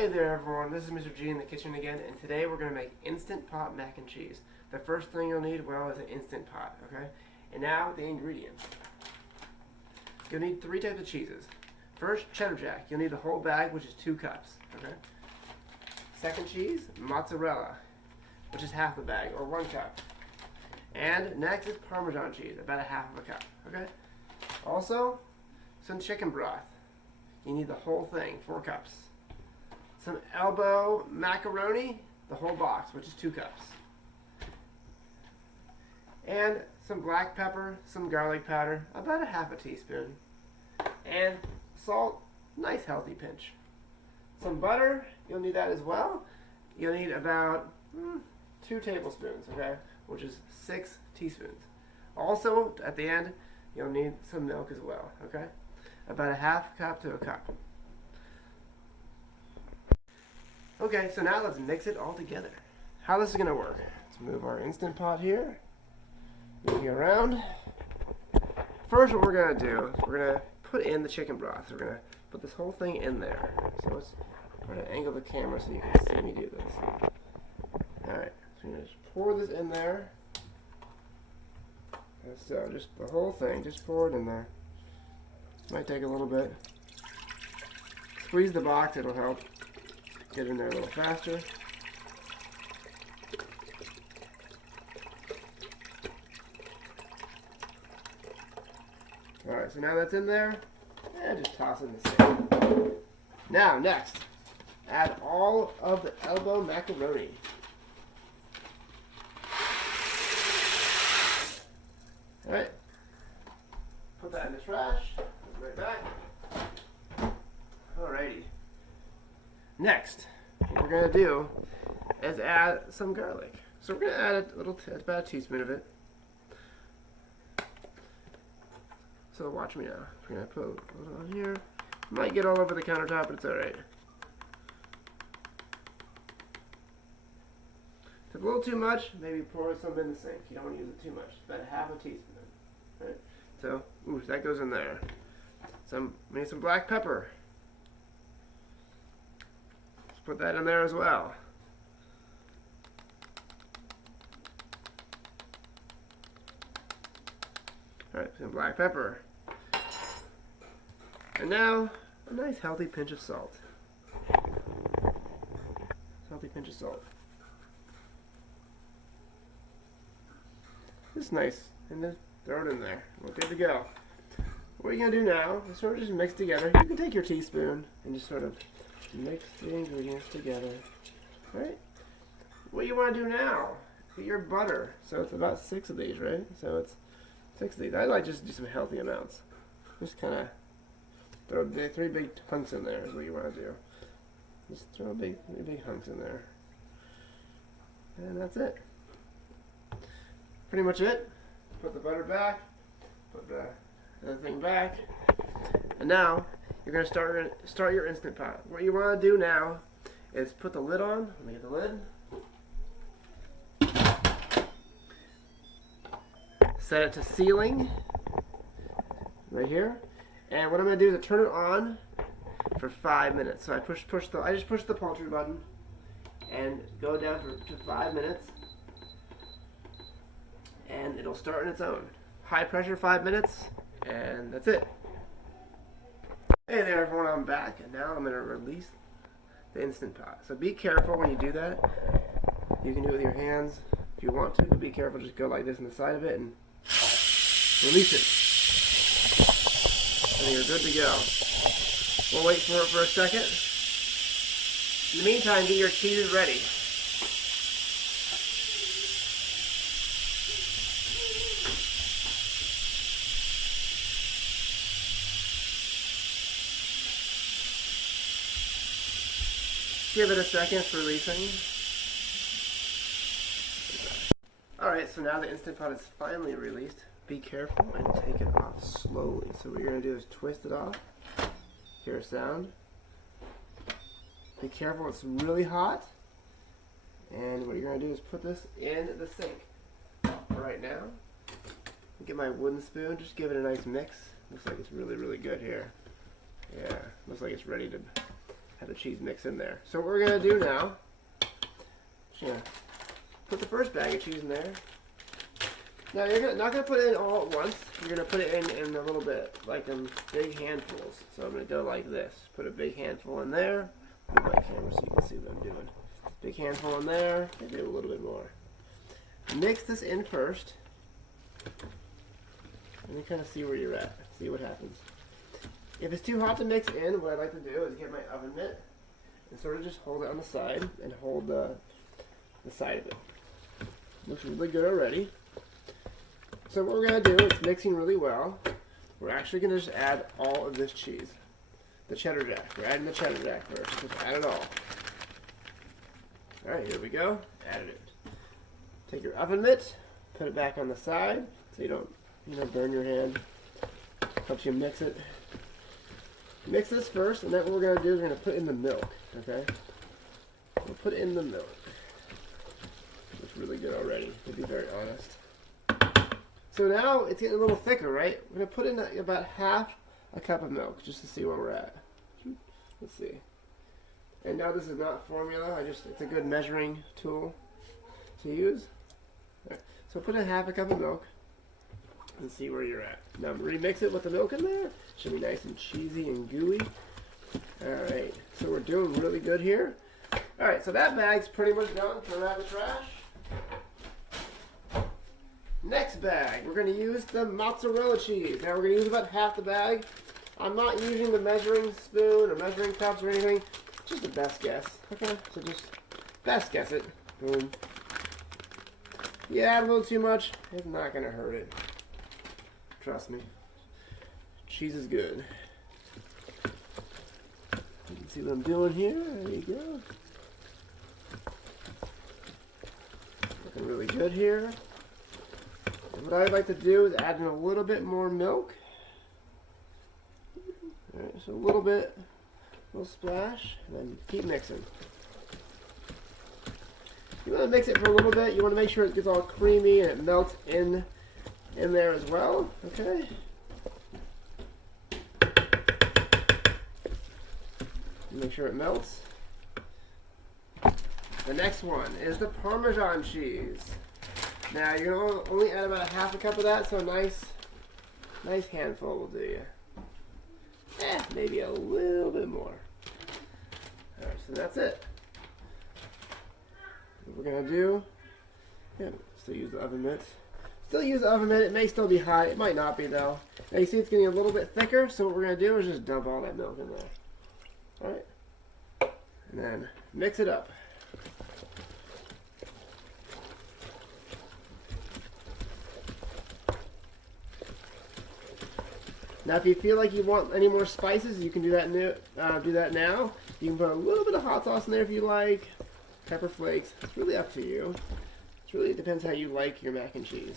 Hey there everyone, this is Mr. G in the kitchen again, and today we're going to make Instant Pot mac and cheese. The first thing you'll need, well, is an Instant Pot, okay? And now, the ingredients. You'll need 3 types of cheeses. First, cheddar jack. You'll need the whole bag, which is 2 cups, okay? Second cheese, mozzarella, which is half the bag, or 1 cup. And next is Parmesan cheese, about a half of a cup, okay? Also, some chicken broth. You need the whole thing, 4 cups. Some elbow macaroni, the whole box, which is 2 cups. And some black pepper, some garlic powder, about a half a teaspoon. And salt, nice healthy pinch. Some butter, you'll need that as well. You'll need about 2 tablespoons, okay, which is 6 teaspoons. Also, at the end, you'll need some milk as well, okay? About a half cup to a cup. Okay, so now let's mix it all together. How this is going to work. Let's move our Instant Pot here. Moving it around. First what we're going to do is we're going to put in the chicken broth. So we're going to put this whole thing in there. So let's try to angle the camera so you can see me do this. Alright, so we're going to just pour this in there. And so just the whole thing, just pour it in there. Might take a little bit. Squeeze the box, it'll help get in there a little faster. Alright, so now that's in there, and just toss it in the sink. Now, next, add all of the elbow macaroni. Alright, put that in the trash, put it right back. Alrighty. Next, what we're going to do is add some garlic. So we're going to add a little, about a teaspoon of it. So watch me now. We're going to put a little on here. Might get all over the countertop, but it's alright. If it's a little too much, maybe pour some in the sink. You don't want to use it too much. About a half a teaspoon. Right? So, that goes in there. Maybe some black pepper. Put that in there as well. Alright, some black pepper. And now, a nice healthy pinch of salt. Healthy pinch of salt. Just nice. And then throw it in there. We're good to go. What you're going to do now is sort of just mix together. You can take your teaspoon and just sort of mix the ingredients together. Right? What you want to do now, get your butter. So it's about 6 of these, right? So it's 6 of these. I like just to do some healthy amounts. Just kind of throw 3 big hunks in there is what you want to do. Just throw 3 big hunks in there. And that's it. Pretty much it. Put the butter back. Put the other thing back. And now, you're going to start your Instant Pot. What you want to do now is put the lid on. Let me get the lid. Set it to ceiling. Right here. And what I'm going to do is turn it on for 5 minutes. So I just push the poultry button and go down to 5 minutes. And it'll start on its own. High pressure 5 minutes. And that's it. Hey there everyone, I'm back, and now I'm going to release the Instant Pot. So be careful when you do that. You can do it with your hands if you want to, but be careful, just go like this on the side of it and release it. And you're good to go. We'll wait for it for a second. In the meantime, get your cheeses ready. Give it a second for releasing. Alright, so now the Instant Pot is finally released. Be careful and take it off slowly. So what you're going to do is twist it off. Hear a sound. Be careful, it's really hot. And what you're going to do is put this in the sink. Right now. Get my wooden spoon, just give it a nice mix. Looks like it's really, really good here. Yeah, looks like it's ready to have the cheese mix in there. So what we're gonna do now, put the first bag of cheese in there. Now you're not gonna put it in all at once. You're gonna put it in a little bit, like in big handfuls. So I'm gonna go like this. Put a big handful in there. Move my camera so you can see what I'm doing. Big handful in there. Maybe a little bit more. Mix this in first. And then kind of see where you're at. See what happens. If it's too hot to mix in, what I like to do is get my oven mitt and sort of just hold it on the side and hold the side of it. Looks really good already. So what we're going to do, it's mixing really well. We're actually going to just add all of this cheese. The cheddar jack. We're adding the cheddar jack first. Just add it all. Alright, here we go. Added it. Take your oven mitt, put it back on the side so you don't burn your hand. Helps you mix it. Mix this first, and then what we're going to do is we're going to put in the milk. Okay? We'll put in the milk. It's really good already, to be very honest. So now it's getting a little thicker, right? We're going to put in about half a cup of milk just to see where we're at. Let's see. And now this is not formula. It's a good measuring tool to use. Right. So put in half a cup of milk and see where you're at. Now remix it with the milk in there. Should be nice and cheesy and gooey. Alright, so we're doing really good here. Alright, so that bag's pretty much done. Throw that in the trash. Next bag, we're going to use the mozzarella cheese. Now we're going to use about half the bag. I'm not using the measuring spoon or measuring cups or anything. Just a best guess. Okay, so just best guess it. Boom. You add a little too much, it's not going to hurt it. Trust me. Cheese is good. You can see what I'm doing here. There you go. Looking really good here. And what I like to do is add in a little bit more milk. Alright, so a little bit, a little splash, and then keep mixing. You want to mix it for a little bit. You want to make sure it gets all creamy and it melts in there as well. Okay. Make sure it melts. The next one is the Parmesan cheese. Now you're going to only add about a half a cup of that, so a nice handful will do you. Maybe a little bit more. Alright, so that's it. What we're going to do, still use the oven mitt. Still use the oven mitt. It may still be hot. It might not be though. Now you see it's getting a little bit thicker, so what we're going to do is just dump all that milk in there. Alright. And then mix it up. Now, if you feel like you want any more spices, you can do that now. You can put a little bit of hot sauce in there if you like. Pepper flakes. It's really up to you. It depends how you like your mac and cheese.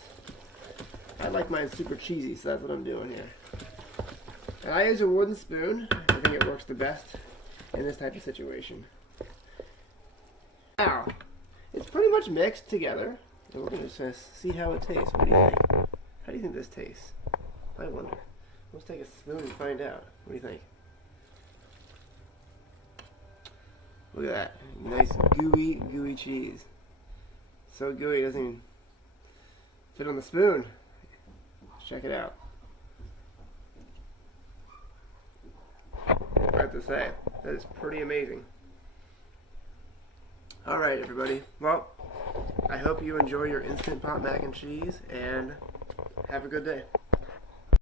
I like mine super cheesy, so that's what I'm doing here. And I use a wooden spoon. I think it works the best in this type of situation. Now, it's pretty much mixed together. And we're going to see how it tastes. What do you think? How do you think this tastes? I wonder. Let's take a spoon and find out. What do you think? Look at that. Nice gooey cheese. So gooey it doesn't even fit on the spoon. Let's check it out. I have to say, that is pretty amazing. Alright everybody. Well, I hope you enjoy your Instant Pot mac and cheese and have a good day.